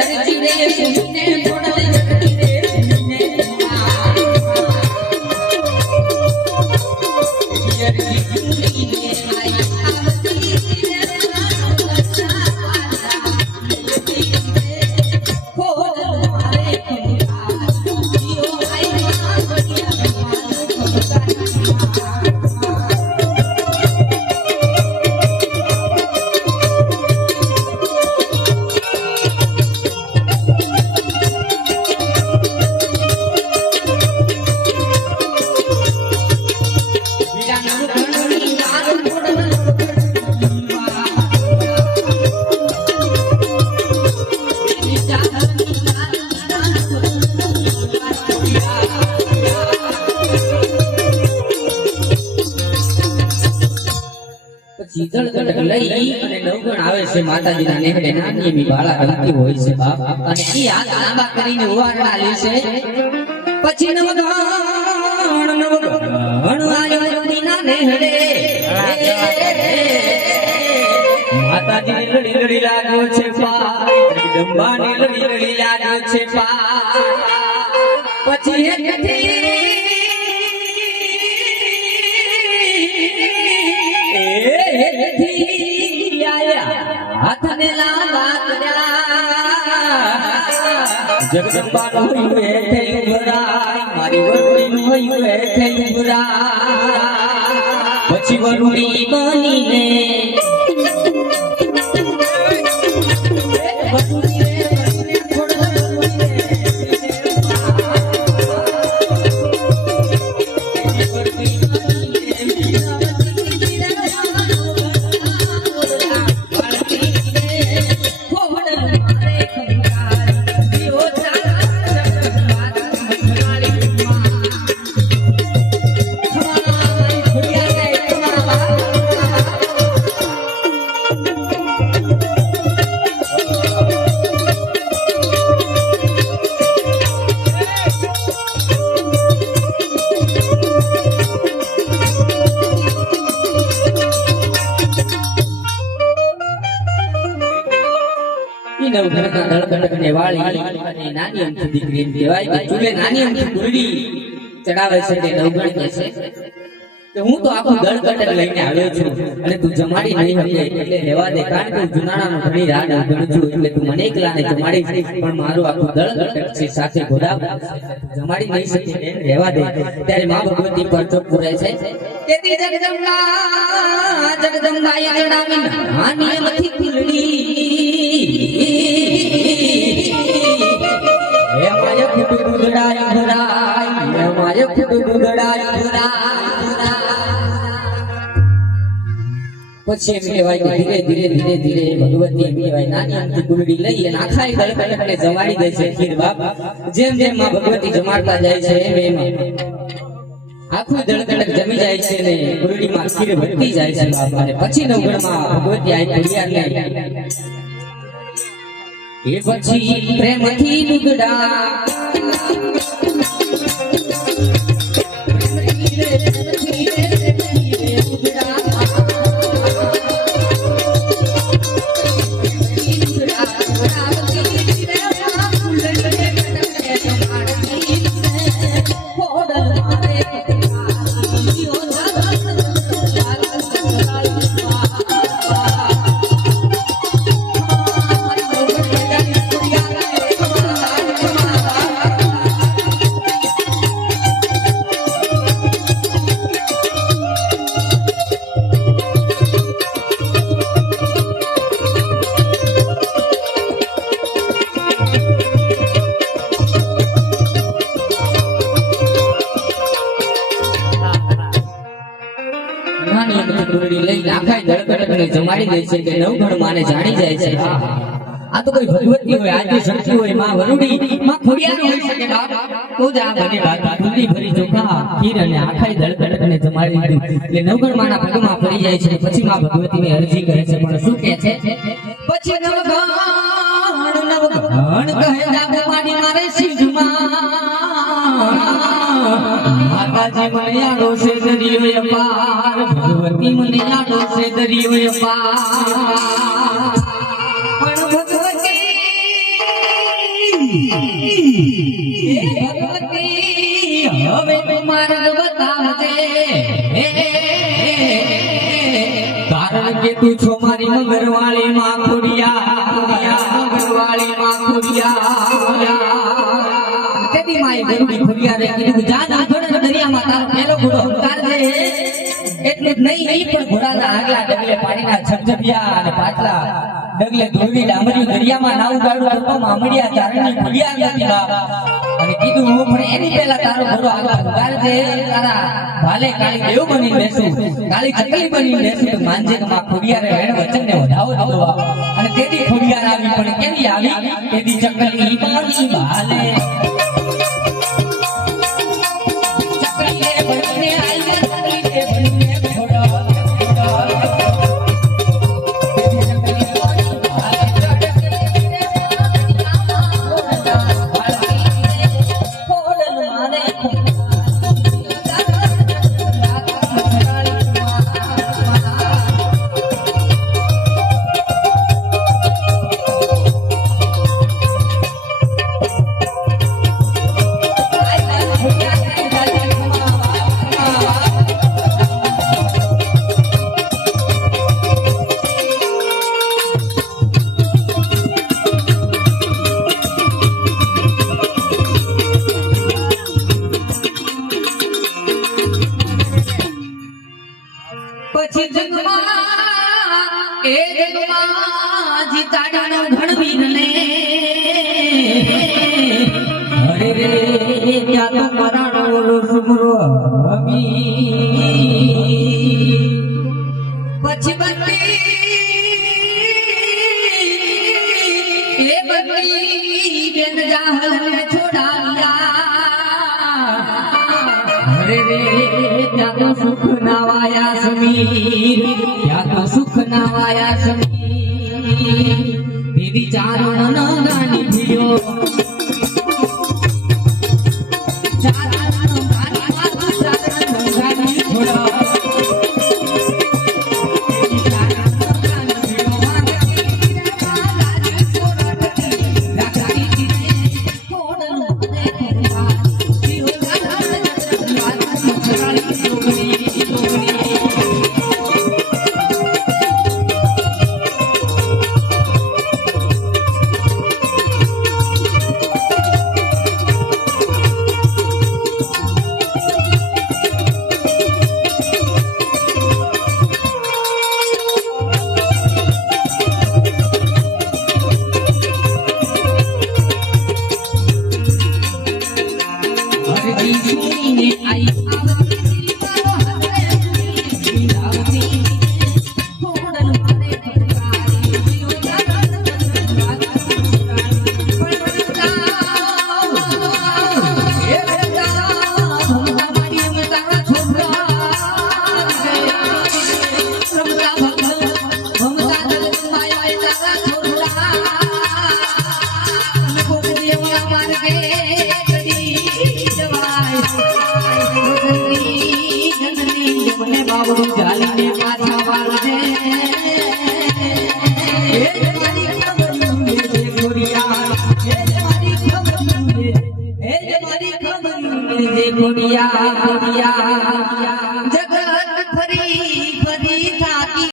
અરજી રે સુને થોડા પછી જળ લઈ અને નવગણ આવે છે માતાજીના નેહડે નાની એવી બાળા રમતી હોય છે બાપ અને ઈ હાથ લાંબા કરીને ઉવારણા લે છે પછી નવગણ નવગણ આવ્યો નેહડે માતાજીને લડી લડી લાગ્યો છે પા. જગદંબાને લડી લડી લાગ્યો છે પા. પછી હેઠેથી જગદંબાનો હોય હેઠે ઉભરાય મારી વરુડીનો હોય ઉભરાય પછી વરુણી બનીને ચડાવે છે તે કે હું તો આખું દળકટક લઈને આવ્યો છું અને તું જમાડી નહીં એટલે કારણ કે હું જુનાણાનો ઘણી રાહ નવઘણ છું છે સાથે ઘોડા જમાડી નહીં શકે ત્યારે મા ભગવતી પર ચોખ્ખું પૂરે છે. તેથી જગદંબા, જગદંબાએ પછી એમ કહેવાય કે ધીરે ધીરે ધીરે ધીરે ભગવતી એમ કહેવાય, નાની અમથી ગુલડી લઈ અને આખા દળકટકને જમાડી દે છે ખીર બાપ. જેમ જેમ માં ભગવતી જમાડતા જાય છે, એમ એમ. આખું દળકડક જમી જાય છે ને ગુરડીમાં ખીર વધતી જાય છે બાપ. પછી નવગણમાં ભગવતી આઈ તૈયાર એ પછી પ્રેમથી દુગડા જમાડી દે છે કે નવઘણ માને જાણી જાય છે. આ તો કોઈ ભગવતી હોય આદિ શક્તિ હોય, માં વરુડી, માં ખોડિયાર હોય શકે બાપ. તો જ આ બને વાત ખુલ્લી ભરી ચોખા, ખીર અને આખાય દળકટકને જમાડી દીધું એટલે નવઘણ માના પગમાં પડી જાય છે, પછી માં ભગવતીને અરજી કરે છે. પણ શું કહે છે? પછી નવઘણ નવઘણ કહે, દાદા મારી મારે સિંધમાં માતાજી મને આડો છે દરિયો પાર. ભગવતી મને આડો છે દરિયો પાર. ભગવતી હવે તું બતાવજે કારણ કે તું છો મારી મગરવાળી માં ખોડિયા મગરવાળી માં ખોડિયા દરિયામાં. નાવ ગાડું અને કીધું એની પહેલા તારો ઘોડો તારા ભાલે કાળી દેવ બની બેસું. કાળી ચકલી બની બેસું. માનજે કે વચન ને વધાવો અને તેથી ખોડિયાર આવી, પણ કેવી આવી? તેથી ચકલી ભાલે એ જગમાં જીતાડીનો ઘણવીરને અરે રે ત્યાં તો મરાણો ઓલો સુમરો હમી. પછી બદલી એ બદલી બેન જાહલને છોડાવ્યા. અરે રે ત્યાં તો સુખ ના વાયા સમીર ત્યાં તો સુખ નવાયા સમી દીદી ચારણ નાની ભીયો आईने आई.